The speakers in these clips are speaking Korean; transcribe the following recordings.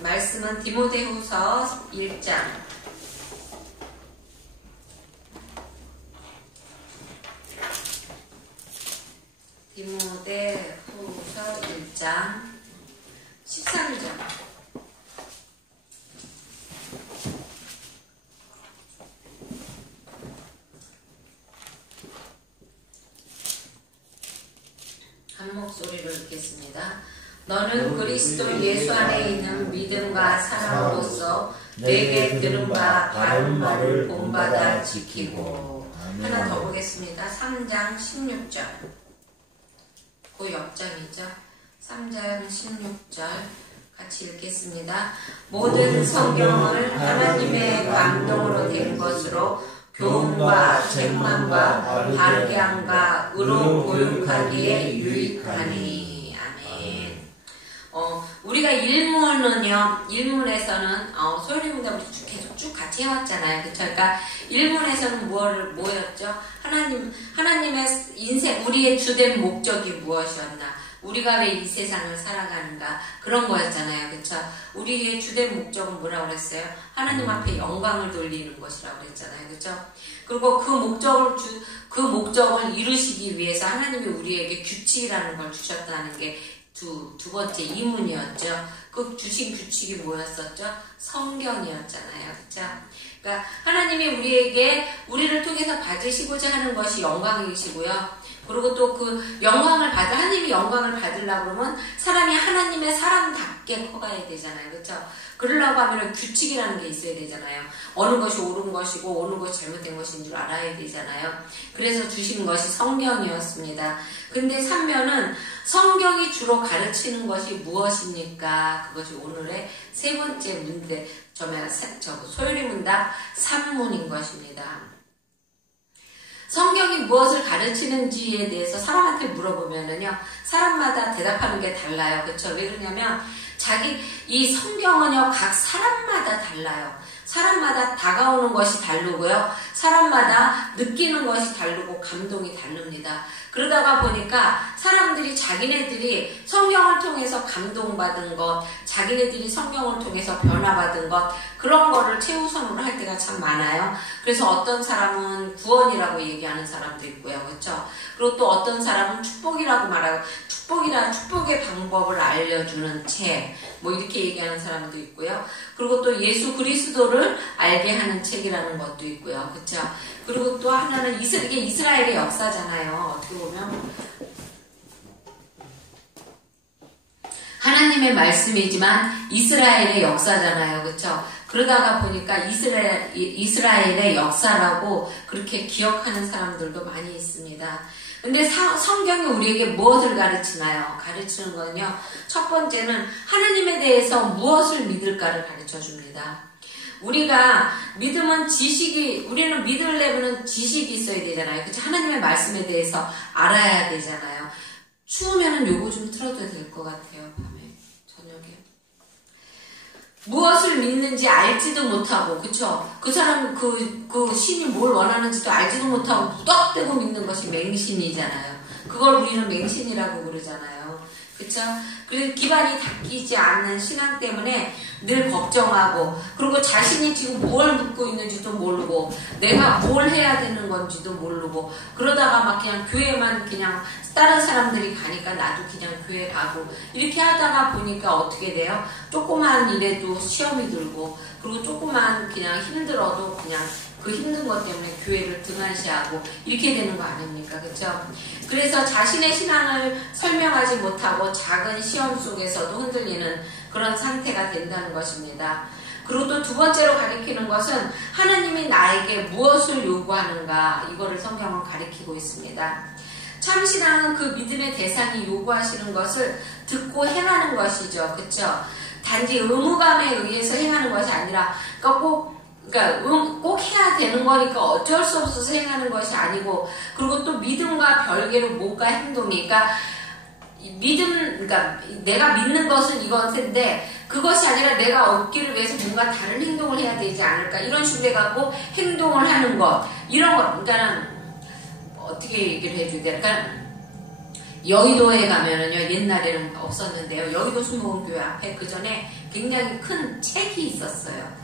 말씀은 디모데후서 1장. 디모데후서 1장 13절. 한 목소리로 읽겠습니다. 너는 그리스도 예수 안에 있는 믿음과 사랑으로서 내게 들은 바 바른 말을 본받아 지키고. 하나 더 보겠습니다. 3장 16절. 그 옆장이죠. 3장 16절 같이 읽겠습니다. 모든 성경을 하나님의 감동으로 된 것으로 교훈과 책망과 바르게 함과 의로 교육하기에 유익하니. 아멘. 우리가 일문에서는 소요리문답을 계속 쭉 같이 해왔잖아요. 그쵸? 그러니까 일문에서는 뭐였죠? 하나님의 인생, 우리의 주된 목적이 무엇이었나? 우리가 왜 이 세상을 살아가는가? 그런 거였잖아요. 그쵸? 우리의 주된 목적은 뭐라고 그랬어요? 하나님 앞에 영광을 돌리는 것이라고 그랬잖아요. 그쵸? 그리고 그 목적을 이루시기 위해서 하나님이 우리에게 규칙이라는 걸 주셨다는 게 두 번째 이문이었죠. 그 주신 규칙이 뭐였었죠? 성경이었잖아요. 그쵸? 그러니까 하나님이 우리를 통해서 받으시고자 하는 것이 영광이시고요. 그리고 또 그 하나님이 영광을 받으려고 그러면 사람이 하나님의 사람답게 커가야 되잖아요. 그렇죠? 그러려고 하면 규칙이라는 게 있어야 되잖아요. 어느 것이 옳은 것이고 어느 것이 잘못된 것인 줄 알아야 되잖아요. 그래서 주신 것이 성경이었습니다. 근데 3면은 성경이 주로 가르치는 것이 무엇입니까? 그것이 오늘의 세 번째 문제, 소요리 문답 3문인 것입니다. 성경이 무엇을 가르치는지에 대해서 사람한테 물어보면은요, 사람마다 대답하는 게 달라요. 그쵸? 왜 그러냐면, 이 성경은요, 각 사람마다 달라요. 사람마다 다가오는 것이 다르고요, 사람마다 느끼는 것이 다르고, 감동이 다릅니다. 그러다가 보니까 사람들이 자기네들이 성경을 통해서 감동받은 것, 자기네들이 성경을 통해서 변화받은 것, 그런 거를 최우선으로 할 때가 참 많아요. 그래서 어떤 사람은 구원이라고 얘기하는 사람도 있고요. 그렇죠? 그리고 또 어떤 사람은 축복이라고 말하고, 축복의 방법을 알려주는 책, 이렇게 얘기하는 사람도 있고요. 그리고 또 예수 그리스도를 알게 하는 책이라는 것도 있고요. 그렇죠? 그리고 또 하나는 이게 이스라엘의 역사잖아요. 어떻게 보면 하나님의 말씀이지만 이스라엘의 역사잖아요. 그렇죠? 그러다가 보니까 이스라엘의 역사라고 그렇게 기억하는 사람들도 많이 있습니다. 근데 성경이 우리에게 무엇을 가르치나요? 가르치는 건요, 첫 번째는 하나님에 대해서 무엇을 믿을까를 가르쳐 줍니다. 우리는 믿으려면 지식이 있어야 되잖아요. 그치? 하나님의 말씀에 대해서 알아야 되잖아요. 추우면은 요거 좀 틀어도 될 것 같아요. 밤에, 저녁에. 무엇을 믿는지 알지도 못하고, 그쵸? 그 사람은 그 신이 뭘 원하는지도 알지도 못하고 무덕대고 믿는 것이 맹신이잖아요. 그걸 우리는 맹신이라고 그러잖아요. 그쵸? 그래서 기반이 닦이지 않는 신앙 때문에 늘 걱정하고, 그리고 자신이 지금 뭘 묻고 있는지도 모르고, 내가 뭘 해야 되는 건지도 모르고, 그러다가 막 그냥 교회만 그냥 다른 사람들이 가니까 나도 그냥 교회 가고, 이렇게 하다가 보니까 어떻게 돼요? 조그만 일에도 시험이 들고, 그리고 조그만 그냥 힘들어도 그냥 그 힘든 것 때문에 교회를 등한시하고, 이렇게 되는 거 아닙니까? 그쵸? 그래서 자신의 신앙을 설명하지 못하고 작은 시험 속에서도 흔들리는 그런 상태가 된다는 것입니다. 그리고 또 두 번째로 가리키는 것은 하나님이 나에게 무엇을 요구하는가, 이거를 성경은 가리키고 있습니다. 참신앙은 그 믿음의 대상이 요구하시는 것을 듣고 행하는 것이죠. 그쵸? 단지 의무감에 의해서 행하는 것이 아니라, 꼭 해야 되는 거니까 어쩔 수 없어서 행하는 것이 아니고, 그리고 또 믿음과 별개로 뭔가 행동이, 내가 믿는 것은 이것인데, 그것이 아니라 내가 얻기를 위해서 뭔가 다른 행동을 해야 되지 않을까, 이런 식으로 해갖고 행동을 하는 것, 이런 것, 어떻게 얘기를 해줘야 돼? 여의도에 가면은요, 옛날에는 없었는데요. 여의도 순복음교회 앞에 그 전에 굉장히 큰 책이 있었어요.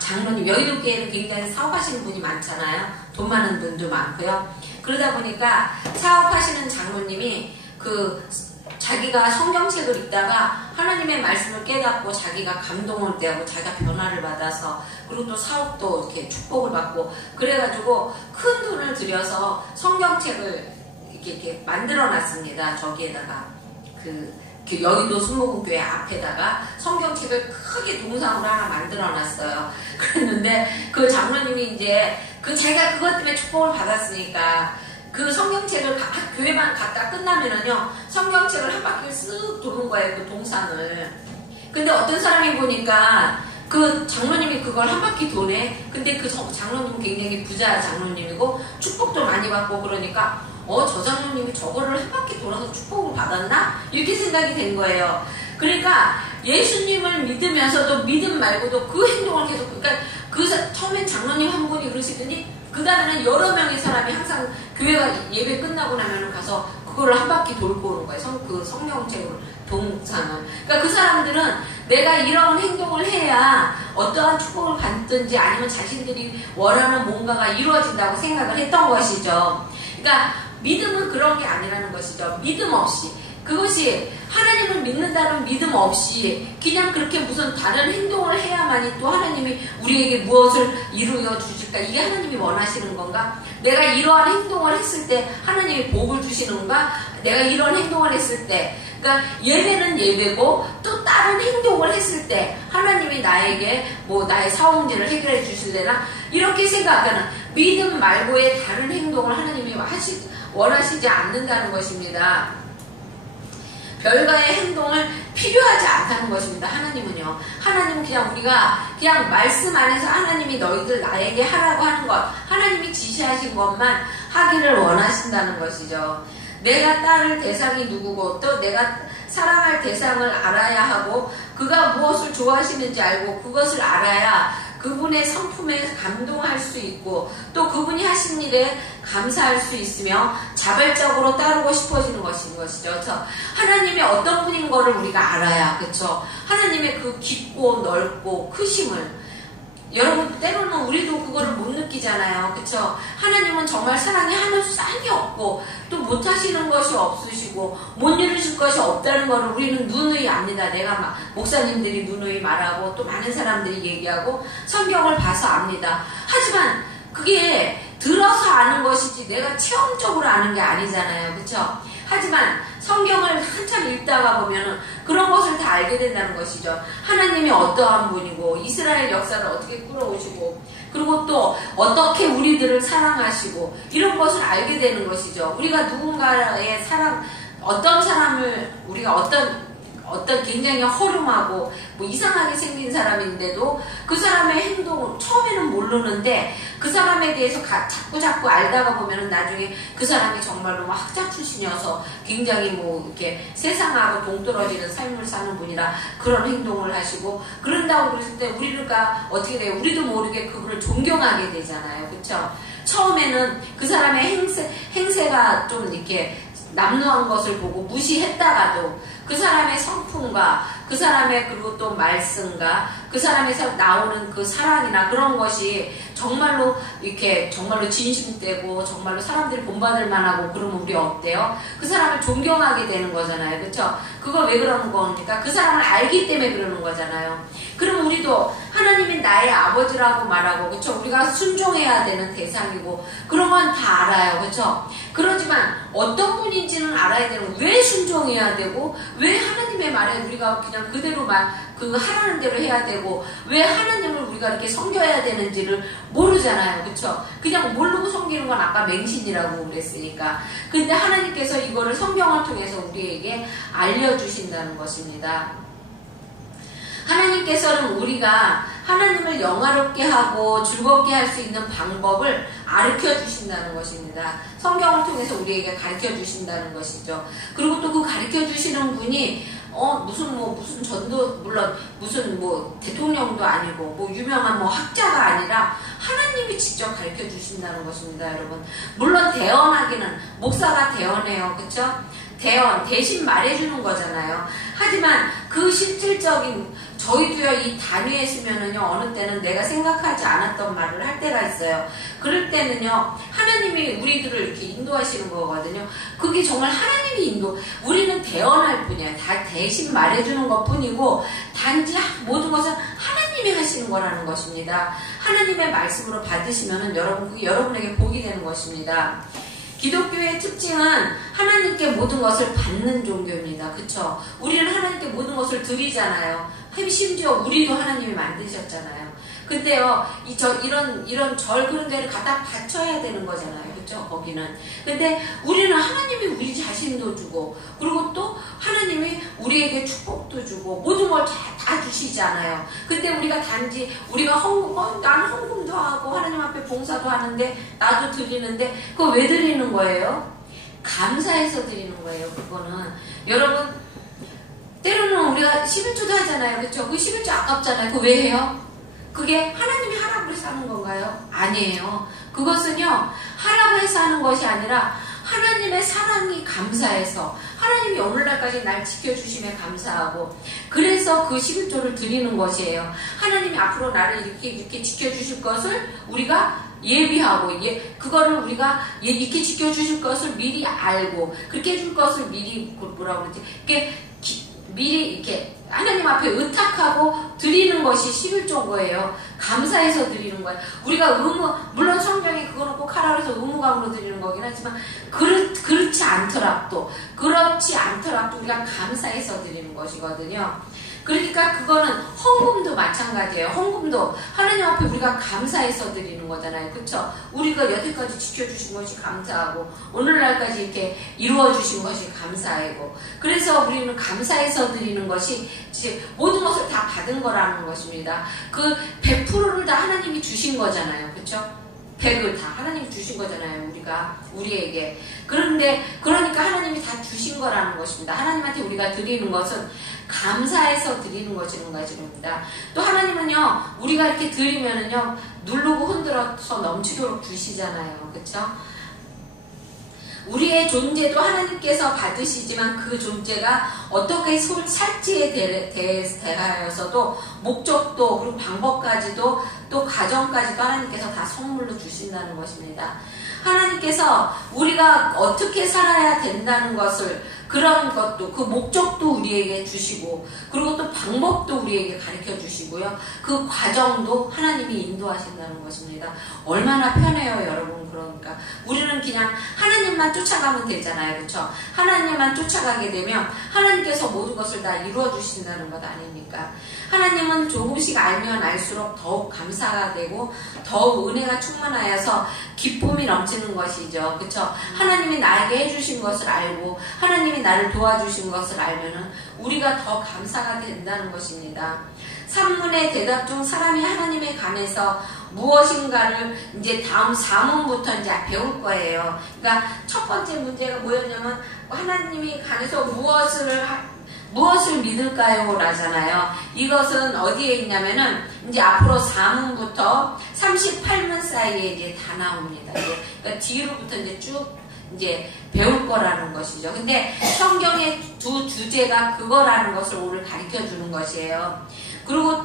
장로님, 여의도교회는 굉장히 사업하시는 분이 많잖아요. 돈 많은 분도 많고요. 그러다 보니까 사업하시는 장로님이 자기가 성경책을 읽다가 하나님의 말씀을 깨닫고 자기가 감동을 되고 자기가 변화를 받아서 그리고 또 사업도 이렇게 축복을 받고 그래가지고 큰 돈을 들여서 성경책을 이렇게 만들어 놨습니다. 저기에다가 여의도 순복음교회 앞에다가 성경책을 크게 동상으로 하나 만들어 놨어요. 그랬는데 그 장로님이 이제 자기가 그것 때문에 축복을 받았으니까 그 성경책을 교회만 갔다 끝나면은요, 성경책을 한 바퀴를 쓱 도는 거예요, 그 동상을. 근데 어떤 사람이 보니까 그 장로님이 그걸 한 바퀴 도네? 근데 그 장로님은 굉장히 부자 장로님이고 축복도 많이 받고 그러니까 저 장로님이 저거를 한 바퀴 돌아서 축복을 받았나? 이렇게 생각이 된 거예요. 그러니까 예수님을 믿으면서도 믿음 말고도 그 행동을 계속, 그러니까 처음엔 장로님 한 분이 그러시더니 그 다음에는 여러 명의 사람이 항상 교회가 예배 끝나고 나면 가서 그거를 한 바퀴 돌고 오는 거예요. 그 성경책을, 동상을. 그러니까 그 사람들은 내가 이런 행동을 해야 어떠한 축복을 받든지 아니면 자신들이 원하는 뭔가가 이루어진다고 생각을 했던 것이죠. 그러니까 믿음은 그런 게 아니라는 것이죠. 믿음 없이. 그것이 하나님을 믿는다는 믿음 없이 그냥 그렇게 무슨 다른 행동을 해야만이 또 하나님이 우리에게 무엇을 이루어 주실까? 이게 하나님이 원하시는 건가? 내가 이러한 행동을 했을 때 하나님이 복을 주시는 건가? 내가 이런 행동을 했을 때, 그러니까 예배는 예배고 또 다른 행동을 했을 때 하나님이 나에게 나의 사원제를 해결해 주실래나? 이렇게 생각하는 믿음 말고의 다른 행동을 하나님이 원하시지 않는다는 것입니다. 별가의 행동을 필요하지 않다는 것입니다. 하나님은요. 하나님은 그냥 우리가 그냥 말씀 안에서 하나님이 너희들 나에게 하라고 하는 것, 하나님이 지시하신 것만 하기를 원하신다는 것이죠. 내가 따를 대상이 누구고 또 내가 사랑할 대상을 알아야 하고 그가 무엇을 좋아하시는지 알고 그것을 알아야 그분의 성품에 감동할 수 있고 또 그분이 하신 일에 감사할 수 있으며 자발적으로 따르고 싶어지는 것인 것이죠. 그래서 하나님이 어떤 분인 거를 우리가 알아야, 그렇죠? 하나님의 그 깊고 넓고 크심을, 여러분 때로는 우리도 그거를 못 느끼잖아요. 그쵸? 하나님은 정말 사랑이 하늘 쌍이 없고 또 못하시는 것이 없으시고 못 이루실 것이 없다는 것을 우리는 누누이 압니다. 내가 목사님들이 누누이 말하고 또 많은 사람들이 얘기하고 성경을 봐서 압니다. 하지만 그게 들어서 아는 것이지 내가 체험적으로 아는 게 아니잖아요. 그쵸? 하지만 성경을 한참 읽다가 보면은 그런 것을 다 알게 된다는 것이죠. 하나님이 어떠한 분이고 이스라엘 역사를 어떻게 끌어오시고 그리고 또 어떻게 우리들을 사랑하시고 이런 것을 알게 되는 것이죠. 우리가 누군가의 어떤 사람을 우리가 어떤 굉장히 허름하고 이상하게 생긴 사람인데도 그 사람의 행동을 처음에는 모르는데 그 사람에 대해서 자꾸 알다가 보면은 나중에 그 사람이 정말로 학자 출신이어서 굉장히 이렇게 세상하고 동떨어지는 삶을 사는 분이라 그런 행동을 하시고 그런다고 그랬을 때 우리가 어떻게 돼요? 우리도 모르게 그분을 존경하게 되잖아요. 그쵸? 처음에는 그 사람의 행세가 좀 이렇게 남루한 것을 보고 무시했다가도 그 사람의 성품과 그 사람의 그리고 또 말씀과 그 사람에서 나오는 그 사랑이나 그런 것이 정말로 이렇게 정말로 진심되고 정말로 사람들이 본받을 만하고 그러면 우리 어때요? 그 사람을 존경하게 되는 거잖아요. 그렇죠? 그거 왜 그러는 겁니까? 그 사람을 알기 때문에 그러는 거잖아요. 그럼 우리도 하나님이 나의 아버지라고 말하고 그렇죠? 우리가 순종해야 되는 대상이고 그런 건 다 알아요. 그렇죠? 그렇지만 어떤 분인지는 알아야 되고 왜 순종해야 되고 왜 하나님의 말에 우리가 그냥 그대로만 하라는 대로 해야 되고 왜 하나님을 우리가 이렇게 섬겨야 되는지를 모르잖아요. 그쵸? 그냥 모르고 섬기는 건 아까 맹신이라고 그랬으니까. 근데 하나님께서 이거를 성경을 통해서 우리에게 알려주신다는 것입니다. 하나님께서는 우리가 하나님을 영화롭게 하고 즐겁게 할 수 있는 방법을 가르쳐 주신다는 것입니다. 성경을 통해서 우리에게 가르쳐 주신다는 것이죠. 그리고 또 그 가르쳐 주시는 분이 무슨 전도, 물론 무슨 대통령도 아니고 유명한 학자가 아니라 하나님이 직접 가르쳐 주신다는 것입니다, 여러분. 물론 대언하기는 목사가 대언해요, 그쵸? 대신 말해주는 거잖아요. 하지만 그 실질적인, 저희도요, 이 단위에 있으면은요, 어느 때는 내가 생각하지 않았던 말을 할 때가 있어요. 그럴 때는요, 하나님이 우리들을 이렇게 인도하시는 거거든요. 그게 정말 하나님이 우리는 대언할 뿐이에요. 다 대신 말해주는 것 뿐이고, 단지 모든 것은 하나님이 하시는 거라는 것입니다. 하나님의 말씀으로 받으시면은 그게 여러분에게 복이 되는 것입니다. 기독교의 특징은 하나님께 모든 것을 받는 종교입니다. 그쵸? 우리는 하나님께 모든 것을 드리잖아요. 심지어 우리도 하나님이 만드셨잖아요. 근데요, 이런 절 그런 데를 갖다 바쳐야 되는 거잖아요. 그쵸? 거기는. 근데 우리는 하나님이 우리 자신도 주고, 그리고 또 하나님이 우리에게 축복도 주고, 모든 걸 다 주시잖아요. 근데 우리가 단지, 우리가 나는 헌금도 하고, 하나님 앞에 봉사도 하는데, 나도 드리는데, 그거 왜 드리는 거예요? 감사해서 드리는 거예요, 그거는. 여러분, 때로는 우리가 11조도 하잖아요. 그쵸? 그 11조 아깝잖아요. 그거 왜 해요? 그게 하나님이 하라고 해서 하는 건가요? 아니에요. 그것은요, 하라고 해서 하는 것이 아니라 하나님의 사랑이 감사해서, 하나님이 오늘날까지 날 지켜주심에 감사하고, 그래서 그 11조를 드리는 것이에요. 하나님이 앞으로 나를 이렇게 지켜주실 것을 우리가 예비하고, 그거를 우리가 이렇게 지켜주실 것을 미리 알고, 그렇게 해줄 것을 미리, 뭐라고 그러지? 미리 이렇게 하나님 앞에 의탁하고 드리는 것이 11조인 거예요. 감사해서 드리는 거예요. 우리가 물론 성경에 그거는 꼭 하라 그래서 의무감으로 드리는 거긴 하지만, 그렇지 않더라도 우리가 감사해서 드리는 것이거든요. 그러니까 그거는 헌금도 마찬가지예요. 헌금도 하나님 앞에 우리가 감사해서 드리는 거잖아요. 그쵸? 우리가 여태까지 지켜주신 것이 감사하고, 오늘날까지 이렇게 이루어주신 것이 감사하고, 그래서 우리는 감사해서 드리는 것이 모든 것을 다 받은 거라는 것입니다. 그 100%를 다 하나님이 주신 거잖아요. 그쵸? 100을 다 하나님이 주신 거잖아요. 우리에게. 그러니까 하나님이 다 주신 거라는 것입니다. 하나님한테 우리가 드리는 것은 감사해서 드리는 것입니다. 또 하나님은요, 우리가 이렇게 드리면은요, 누르고 흔들어서 넘치도록 주시잖아요. 그쵸? 우리의 존재도 하나님께서 받으시지만 그 존재가 어떻게 살지에 대하여서도 목적도, 그리고 방법까지도, 또 가정까지도 하나님께서 다 선물로 주신다는 것입니다. 하나님께서 우리가 어떻게 살아야 된다는 것을, 그런 것도, 그 목적도 우리에게 주시고, 그리고 또 방법도 우리에게 가르쳐 주시고요. 그 과정도 하나님이 인도하신다는 것입니다. 얼마나 편해요, 여러분. 그러니까 우리는 그냥 하나님만 쫓아가면 되잖아요. 그렇죠? 하나님만 쫓아가게 되면 하나님께서 모든 것을 다 이루어 주신다는 것 아닙니까? 하나님은 조금씩 알면 알수록 더욱 감사가 되고 더욱 은혜가 충만하여서 기쁨이 넘치는 것이죠. 그렇죠? 하나님이 나에게 해주신 것을 알고 하나님이 나를 도와주신 것을 알면은 우리가 더 감사가 된다는 것입니다. 산문의 대답 중 사람이 하나님에 관해서 무엇인가를 이제 다음 4문부터 이제 배울 거예요. 그러니까 첫 번째 문제가 뭐였냐면 하나님이 관해서 무엇을 믿을까요? 라잖아요. 이것은 어디에 있냐면은 이제 앞으로 4문부터 38문 사이에 이제 다 나옵니다. 그러니까 뒤로부터 이제 쭉 이제 배울 거라는 것이죠. 근데 성경의 두 주제가 그거라는 것을 오늘 가르쳐 주는 것이에요. 그리고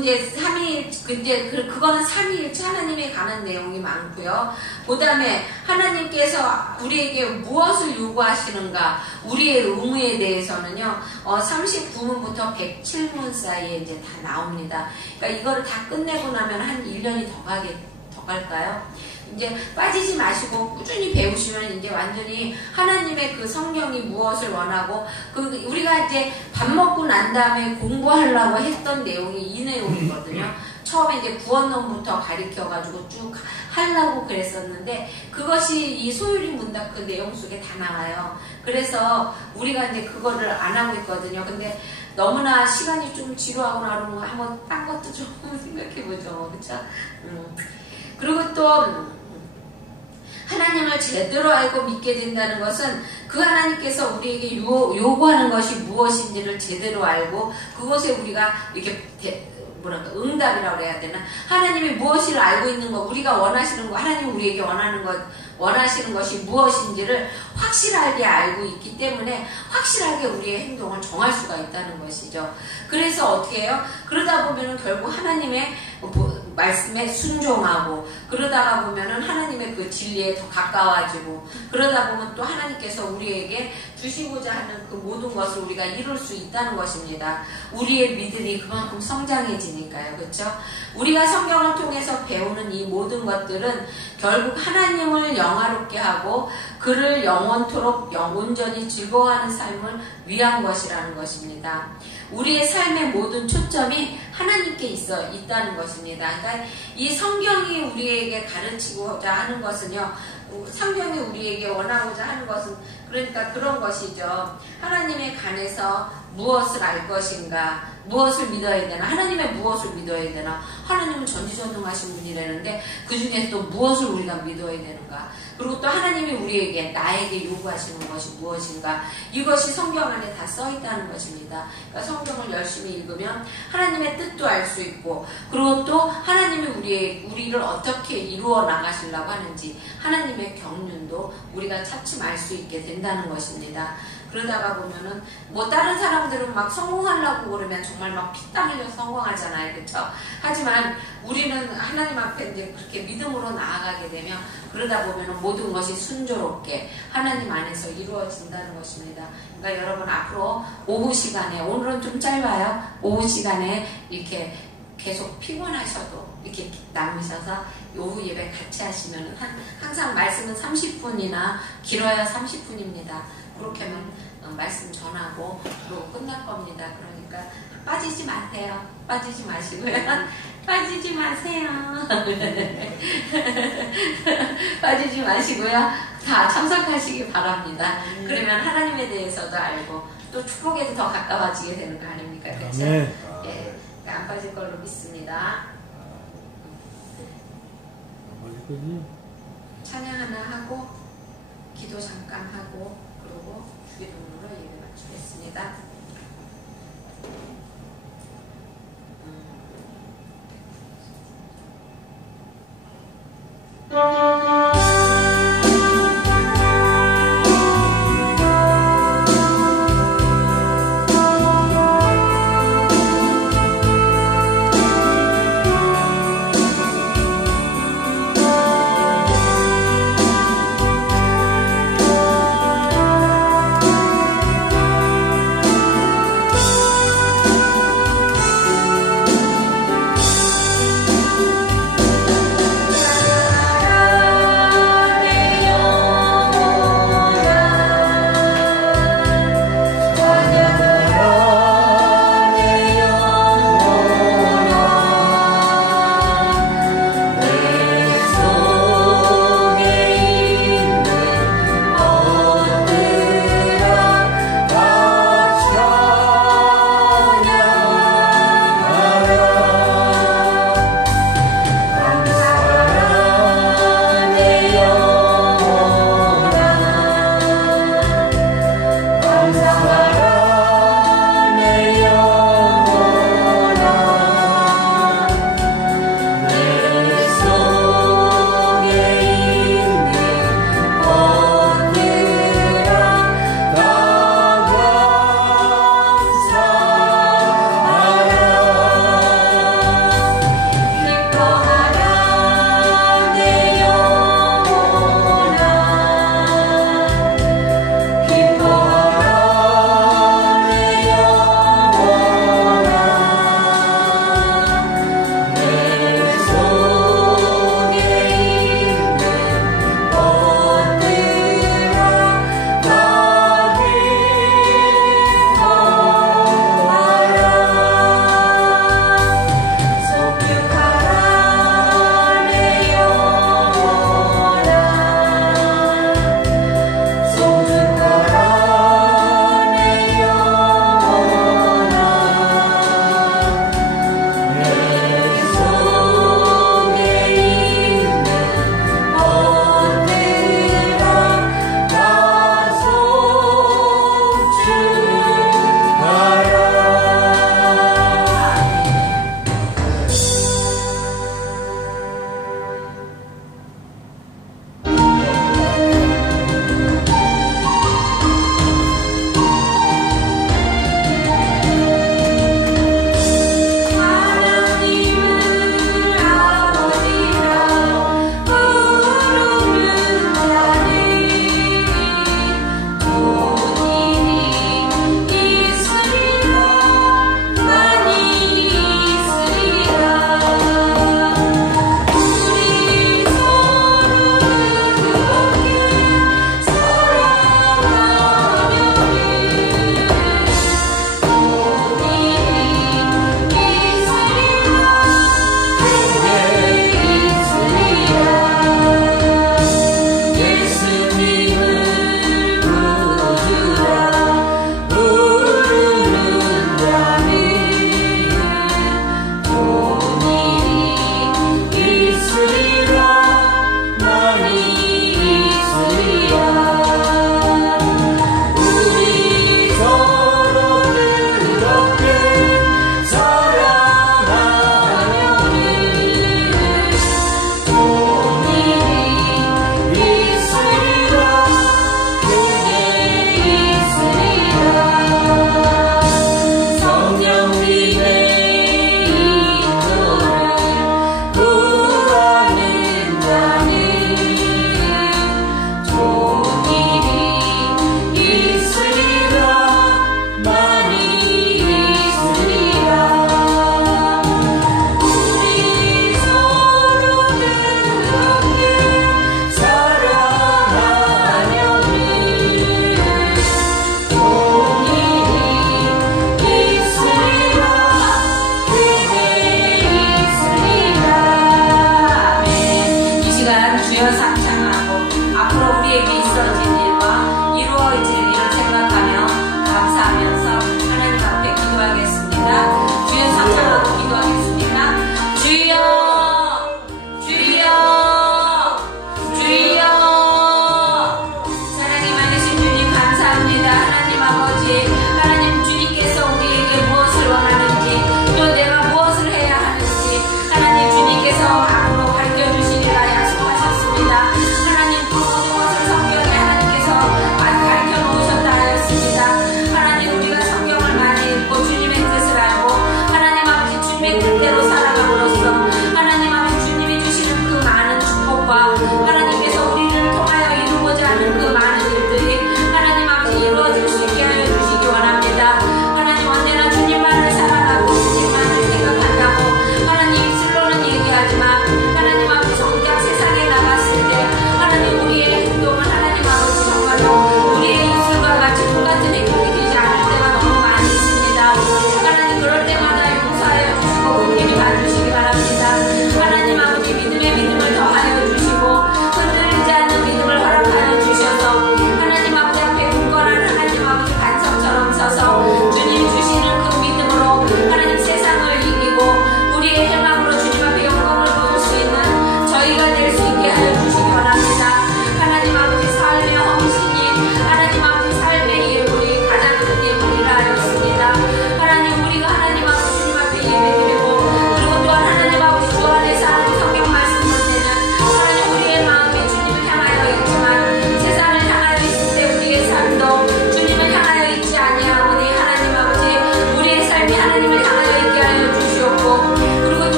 이제 그거는 삼위일체 하나님에 관한 내용이 많고요. 그 다음에 하나님께서 우리에게 무엇을 요구하시는가, 우리의 의무에 대해서는요, 39문부터 107문 사이에 이제 다 나옵니다. 그러니까 이거를 다 끝내고 나면 한 1년이 더 갈까요? 이제 빠지지 마시고 꾸준히 배우시면 이제 완전히 하나님의 그 성경이 무엇을 원하고, 우리가 이제 밥 먹고 난 다음에 공부하려고 했던 내용이 이 내용이거든요. 처음에 이제 구원론부터 가르쳐가지고 쭉 하려고 그랬었는데, 그것이 이 소유리 문답 그 내용 속에 다 나와요. 그래서 우리가 이제 그거를 안 하고 있거든요. 근데 너무나 시간이 좀 지루하고 나면 한번 딴 것도 좀 생각해보죠. 그쵸? 그리고 또 하나님을 제대로 알고 믿게 된다는 것은 그 하나님께서 우리에게 요구하는 것이 무엇인지를 제대로 알고 그것에 우리가 이렇게 뭐랄까 응답이라고 해야 되나? 하나님이 무엇을 알고 있는 거, 우리가 원하시는 거, 하나님 우리에게 원하시는 것이 무엇인지를 확실하게 알고 있기 때문에 확실하게 우리의 행동을 정할 수가 있다는 것이죠. 그래서 어떻게 해요? 그러다 보면은 결국 하나님의 말씀에 순종하고 그러다가 보면은 하나님의 그 진리에 더 가까워지고 그러다 보면 또 하나님께서 우리에게 주시고자 하는 그 모든 것을 우리가 이룰 수 있다는 것입니다. 우리의 믿음이 그만큼 성장해지니까요. 그렇죠? 우리가 성경을 통해서 배우는 이 모든 것들은 결국 하나님을 영화롭게 하고 그를 영원토록 온전히 즐거워하는 삶을 위한 것이라는 것입니다. 우리의 삶의 모든 초점이 하나님께 있다는 것입니다. 그러니까 이 성경이 우리에게 가르치고자 하는 것은요, 성경이 우리에게 원하고자 하는 것은 그러니까 그런 것이죠. 하나님에 관해서 무엇을 알 것인가, 무엇을 믿어야 되나, 하나님의 무엇을 믿어야 되나, 하나님은 전지전능하신 분이라는데 그 중에 또 무엇을 우리가 믿어야 되는가, 그리고 또 하나님이 우리에게 나에게 요구하시는 것이 무엇인가, 이것이 성경 안에 다 써 있다는 것입니다. 그러니까 성경을 열심히 읽으면 하나님의 뜻도 알 수 있고, 그리고 또 하나님이 우리를 어떻게 이루어 나가시려고 하는지 하나님의 경륜도 우리가 차츰 알 수 있게 된다는 것입니다. 그러다가 보면은 뭐 다른 사람들은 막 성공하려고 그러면 정말 막 피땀 흘려 성공하잖아요. 그렇죠? 하지만 우리는 하나님 앞에 이제 그렇게 믿음으로 나아가게 되면 그러다 보면은 모든 것이 순조롭게 하나님 안에서 이루어진다는 것입니다. 그러니까 여러분 앞으로 오후 시간에, 오늘은 좀 짧아요. 오후 시간에 이렇게 계속 피곤하셔도 이렇게 남으셔서 오후 예배 같이 하시면 항상 말씀은 30분이나 길어야 30분입니다. 그렇게 하면 말씀 전하고 그러고 끝날 겁니다. 그러니까 빠지지 마세요. 빠지지 마시고요. 빠지지 마세요. 빠지지 마시고요. 다 참석하시기 바랍니다. 그러면 하나님에 대해서도 알고 또 축복에도 더 가까워지게 되는 거 아닙니까? 그렇죠? 예, 안 빠질 걸로 믿습니다. 찬양 하나 하고 기도 잠깐 하고 그리고 주기도문으로 예배 마치겠습니다.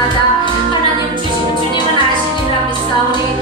때마다 하나님 주님 주님은 아시리라 믿사오니